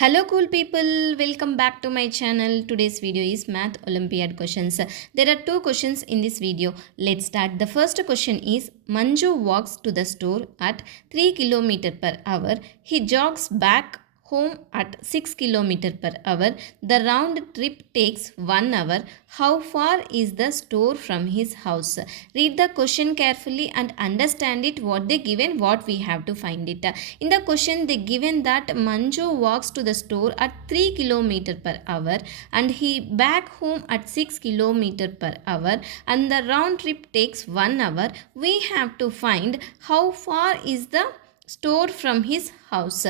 Hello cool people, welcome back to my channel. Today's video is math olympiad questions. There are two questions in this video. Let's start. The first question is Manju walks to the store at 3 km per hour. He jogs back home at 6 km per hour. The round trip takes 1 hour. How far is the store from his house? Read the question carefully and understand it, what they given, what we have to find it. In the question they given that Manju walks to the store at 3 km per hour and he back home at 6 km per hour and the round trip takes 1 hour. We have to find how far is the store from his house.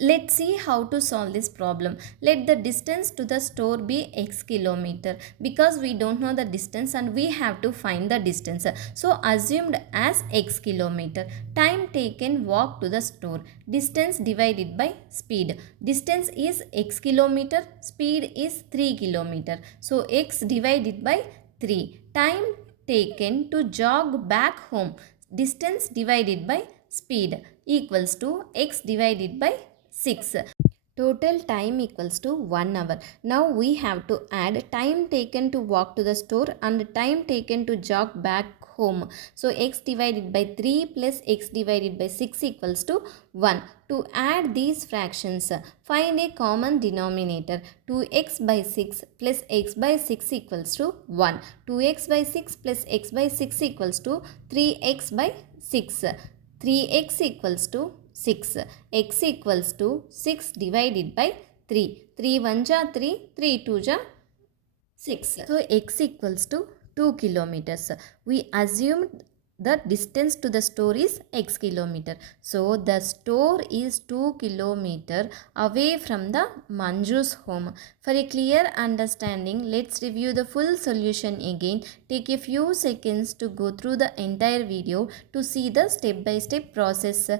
Let's see how to solve this problem. Let the distance to the store be x kilometer because we don't know the distance and we have to find the distance. So assumed as x kilometer. Time taken walk to the store. Distance divided by speed. Distance is x kilometer. Speed is 3 kilometer. So x divided by 3. Time taken to jog back home. Distance divided by speed equals to x divided by 6. Total time equals to 1 hour. Now we have to add time taken to walk to the store and time taken to jog back home. So x divided by 3 plus x divided by 6 equals to 1. To add these fractions, find a common denominator. 2x by 6 plus x by 6 equals to 1. 2x by 6 plus x by 6 equals to 3x by 6. 3x equals to 6. X equals to 6 divided by 3. 3 1 ja 3, 3 2 ja 6. So x equals to 2 kilometers. We assumed the distance to the store is x kilometer. So the store is 2 kilometer away from the Manju's home. For a clear understanding, let's review the full solution again. Take a few seconds to go through the entire video to see the step-by-step process.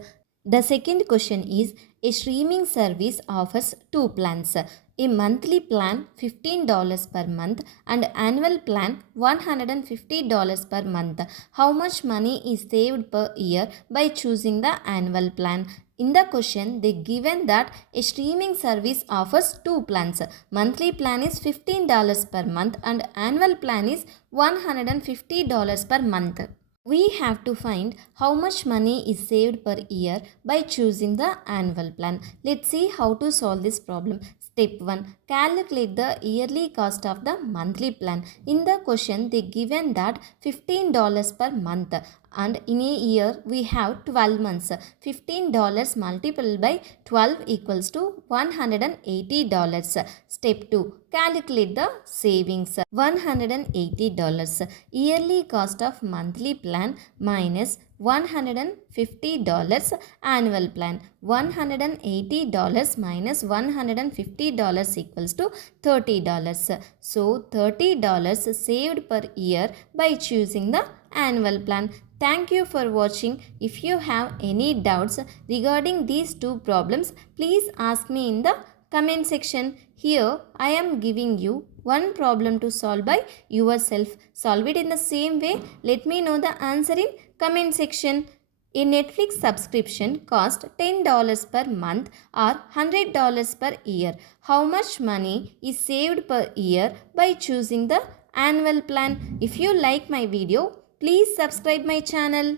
The second question is, a streaming service offers two plans. A monthly plan $15 per month and annual plan $150 per month. How much money is saved per year by choosing the annual plan? In the question, they given that a streaming service offers two plans. Monthly plan is $15 per month and annual plan is $150 per month. We have to find how much money is saved per year by choosing the annual plan. Let's see how to solve this problem. Step 1. Calculate the yearly cost of the monthly plan. In the question, they given that $15 per month and in a year we have 12 months. $15 multiplied by 12 equals to $180. Step 2. Calculate the savings. $180. Yearly cost of monthly plan minus $150 annual plan. $180 minus $150 equals to $30. So $30 saved per year by choosing the annual plan. Thank you for watching. If you have any doubts regarding these two problems, please ask me in the comment section. Here I am giving you one problem to solve by yourself. Solve it in the same way. Let me know the answer in comment section. A Netflix subscription costs $10 per month or $100 per year. How much money is saved per year by choosing the annual plan? If you like my video, please subscribe my channel.